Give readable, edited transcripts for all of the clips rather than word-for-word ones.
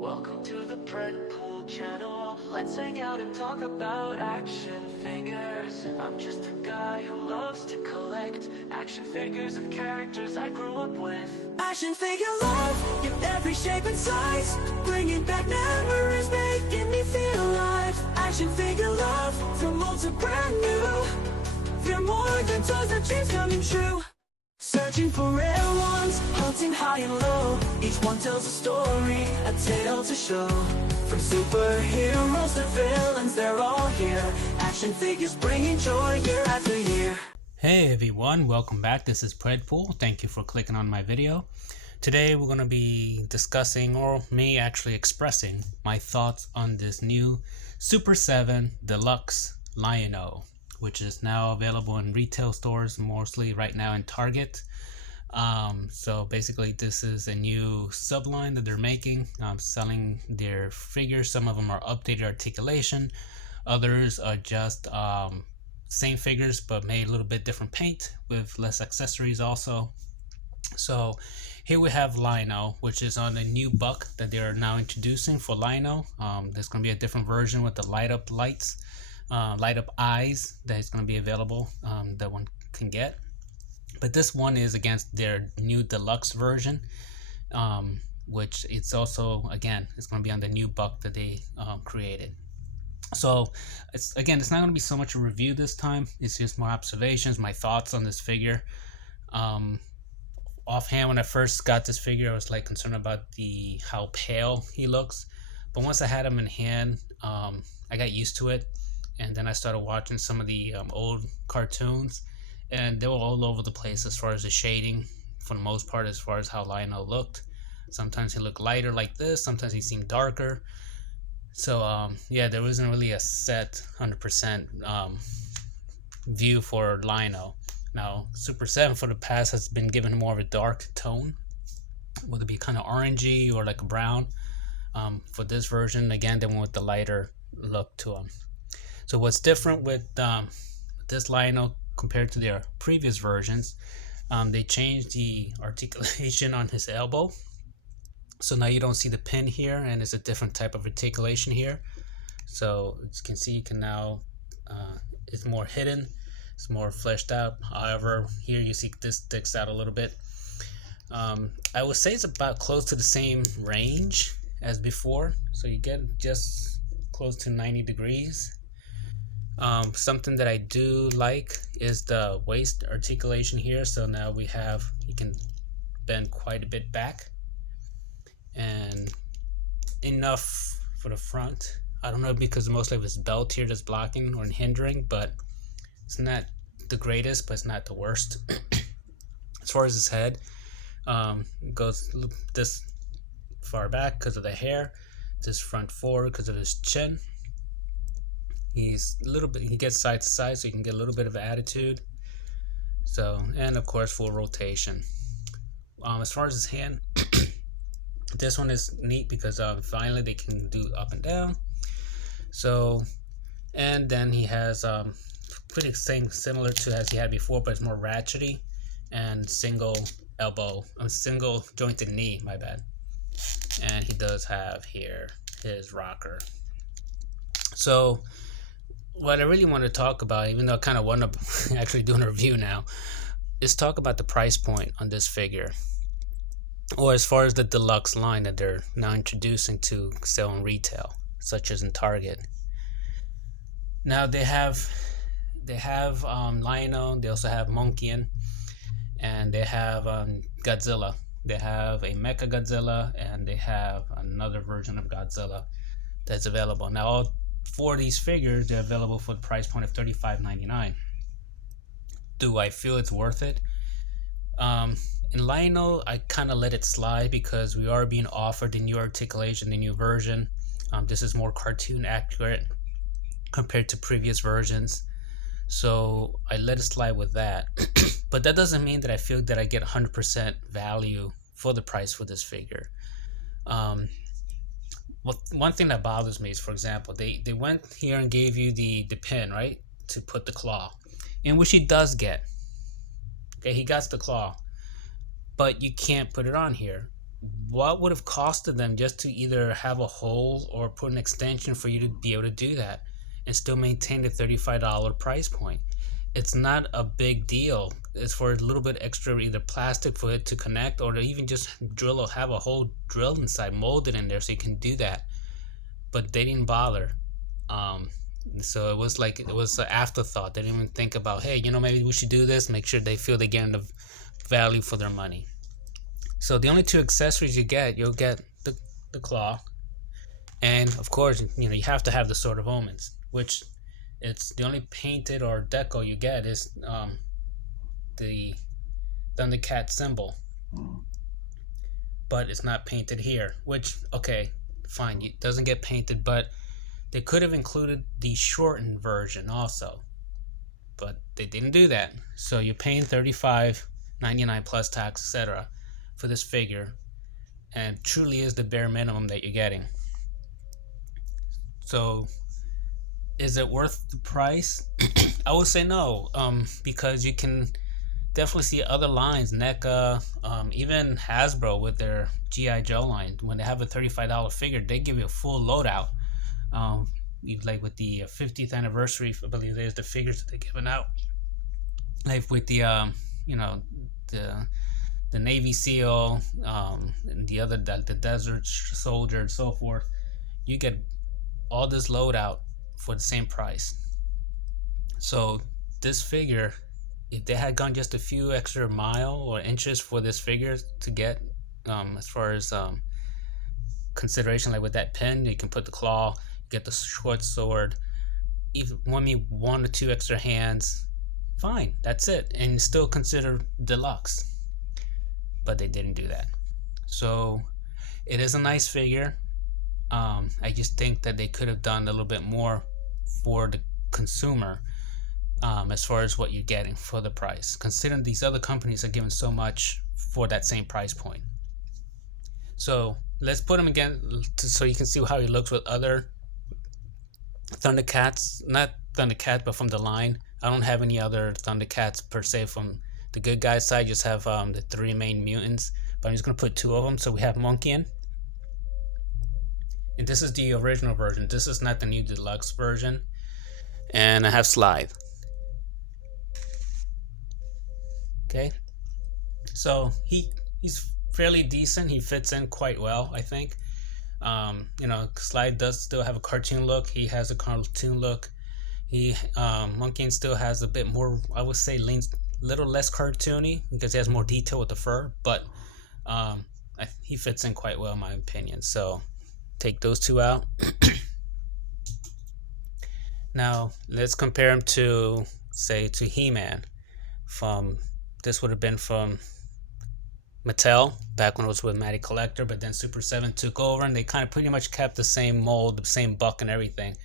Welcome to the Predpool channel. Let's hang out and talk about action figures. I'm just a guy who loves to collect action figures of characters I grew up with. Action figure love in every shape and size, bringing back memories, making me feel alive. Action figure love from old to brand new. They're more than toys, they're dreams coming true. Searching for rare ones, hunting high and low. Each one tells a story, a tale to show. From superheroes to villains, they're all here. Action figures bringing joy year after year. Hey everyone, welcome back. This is Predpool. Thank you for clicking on my video. Today we're going to be discussing, or me actually expressing, my thoughts on this new Super 7 Deluxe Lion-O, which is now available in retail stores, mostly right now in Target. So basically this is a new subline that they're making, selling their figures. Some of them are updated articulation, others are just same figures but made a little bit different paint with less accessories also. So here we have Lion-O, which is on a new buck that they are now introducing for Lion-O. There's going to be a different version with the light up lights, light up eyes that is going to be available, that one can get. But this one is against their new deluxe version, which it's also, again, it's going to be on the new buck that they created. So it's not going to be so much a review this time. It's just more observations, my thoughts on this figure. Offhand, when I first got this figure, I was like concerned about how pale he looks. But once I had him in hand, I got used to it. And then I started watching some of the old cartoons, and they were all over the place as far as the shading, for the most part, as far as how Lion-O looked. Sometimes he looked lighter like this, sometimes he seemed darker. So yeah, there wasn't really a set 100% view for Lion-O. Now Super 7 for the past has been given more of a dark tone, whether it be kind of orangey or like a brown. For this version, again, they went with the lighter look to him. So what's different with this Lion-O compared to their previous versions, they changed the articulation on his elbow. So now you don't see the pin here, and it's a different type of articulation here. So as you can see, you can now, it's more hidden, it's more fleshed out. However, here you see this sticks out a little bit. I would say it's about close to the same range as before. So you get just close to 90 degrees. Something that I do like is the waist articulation here. So now we have, you can bend quite a bit back and enough for the front. I don't know, because mostly of his belt here that's blocking or hindering, but it's not the greatest, but it's not the worst. As far as his head, it goes this far back because of the hair, this front forward because of his chin. He's a little bit, he gets side to side, so you can get a little bit of attitude. So, and of course full rotation. As far as his hand, this one is neat because finally they can do up and down. So, and then he has pretty similar to as he had before, but it's more ratchety and single elbow, single jointed knee, my bad. And he does have here his rocker. So what I really want to talk about, even though I kind of want to actually do a review now, is talk about the price point on this figure, or as far as the deluxe line that they're now introducing to sell in retail, such as in Target. Now they have Lion-O, they also have Monkeyan, and they have Godzilla. They have a Mecha Godzilla, and they have another version of Godzilla that's available. Now all four of these figures, they're available for the price point of $35.99. Do I feel it's worth it? In Lion-O, I kind of let it slide because we are being offered the new articulation, the new version. This is more cartoon accurate compared to previous versions, so I let it slide with that. But that doesn't mean that I feel that I get 100% value for the price for this figure. One thing that bothers me is, for example, they went here and gave you the pin, right, to put the claw in, which he does get. Okay, he got the claw, but you can't put it on here. what would have costed them just to either have a hole or put an extension for you to be able to do that and still maintain the $35 price point? It's not a big deal. It's for a little bit extra either plastic for it to connect, or to even just drill or have a hole drilled inside, molded in there so you can do that. But they didn't bother. Um, so it was an afterthought. They didn't even think about, hey, maybe we should do this. Make sure they feel they're getting the value for their money. So the only two accessories you'll get the claw, and of course, you have to have the Sword of Omens, which it's the only painted or deco you get is the Thundercat symbol, but it's not painted here. Which, okay, fine, it doesn't get painted, but they could have included the shortened version also, but they didn't do that. So you're paying $35.99 plus tax, etc., for this figure, and truly is the bare minimum that you're getting. So, is it worth the price? I would say no, because you can definitely see other lines, NECA, even Hasbro with their GI Joe line. When they have a $35 figure, they give you a full loadout. Like with the 50th anniversary, I believe there's the figures that they're giving out. Like with the the Navy SEAL, and the other the Desert Soldier and so forth, you get all this loadout for the same price. So this figure, if they had gone just a few extra mile or inches for this figure to get, as far as consideration, like with that pin, you can put the claw, get the short sword, even one or two extra hands, fine, that's it, and still consider deluxe. But they didn't do that. So it is a nice figure. I just think that they could have done a little bit more for the consumer, as far as what you're getting for the price, considering these other companies are giving so much for that same price point. So let's put him again so you can see how he looks with other Thundercats. Not Thundercats, but from the line. I don't have any other Thundercats per se from the good guys side. Just have the three main mutants, but I'm just going to put two of them. So we have Monkian, and this is the original version. This is not the new deluxe version. And I have Slithe. Okay, so he's fairly decent. He fits in quite well, I think. Slithe does still have a cartoon look. He has a cartoon look. Monkian still has a bit more, I would say, leans a little less cartoony because he has more detail with the fur, but he fits in quite well in my opinion. So take those two out. Now let's compare him to, say, to HeMan. This would have been from Mattel back when it was with Matty Collector, but then Super 7 took over, and they kind of pretty much kept the same mold, the same buck and everything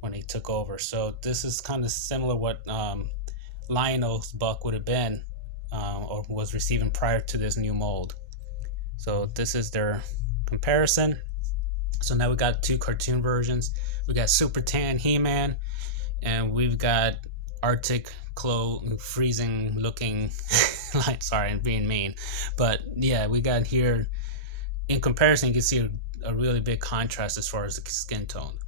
when they took over. So this is kind of similar what Lionel's buck would have been, or was receiving prior to this new mold. So this is their comparison. So now we got two cartoon versions. We got Super Tan HeMan, and we've got Arctic freezing looking line. Sorry, I'm being mean, but yeah, we got here, in comparison, you can see a really big contrast as far as the skin tone.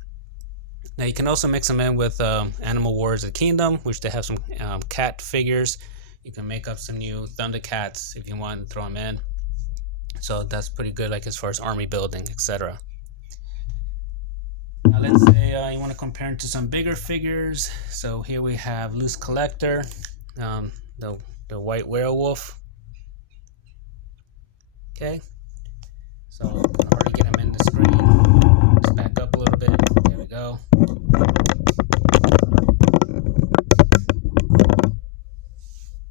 Now you can also mix them in with Animal Wars of the Kingdom, which they have some cat figures. You can make up some new Thundercats if you want to throw them in. So that's pretty good, like as far as army building, etc. Now let's say you want to compare them to some bigger figures. So here we have Loose Collector, the white werewolf. Okay, so I'm gonna already get him in the screen. Just back up a little bit. There we go.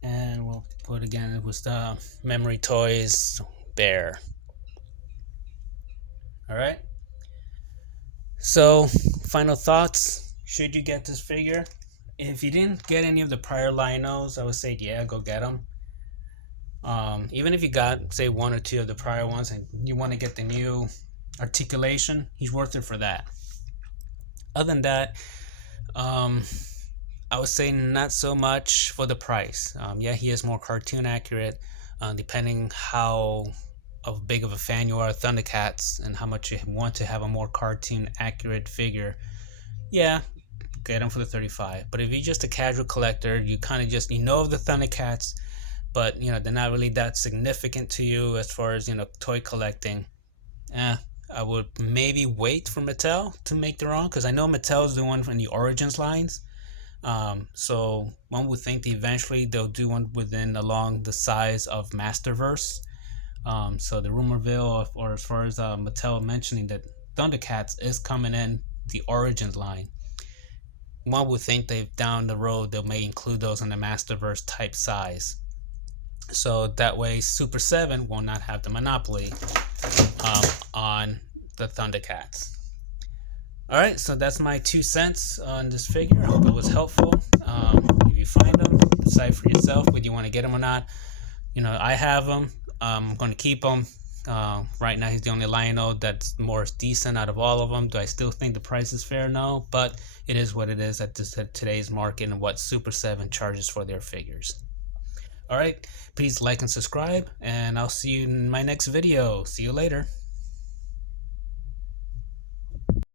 And we'll put again with the Memory Toys bear. All right. So, final thoughts. Should you get this figure? If you didn't get any of the prior Linos, I would say, yeah, go get them. Even if you got, say, one or two of the prior ones and you want to get the new Articulation, he's worth it for that. Other than that, I would say not so much for the price. Yeah, he is more cartoon accurate, depending how big of a fan you are of Thundercats and how much you want to have a more cartoon accurate figure, yeah, get them for the 35. But if you're just a casual collector, you kind of just, of the Thundercats, but they're not really that significant to you as far as toy collecting, I would maybe wait for Mattel to make their own, because I know Mattel's doing one from the Origins lines. So one would think that eventually they'll do one within along the size of Masterverse. So the rumorville, or as far as Mattel mentioning that Thundercats is coming in the Origins line, one would think they down the road they may include those in the Masterverse type size. So that way Super 7 will not have the monopoly on the Thundercats. Alright, so that's my 2 cents on this figure. I hope it was helpful. If you find them, decide for yourself whether you want to get them or not. I have them. I'm going to keep them. Right now, he's the only Lion-O that's more decent out of all of them. Do I still think the price is fair? No, but it is what it is at today's market and what Super 7 charges for their figures. Alright, please like and subscribe, and I'll see you in my next video. See you later.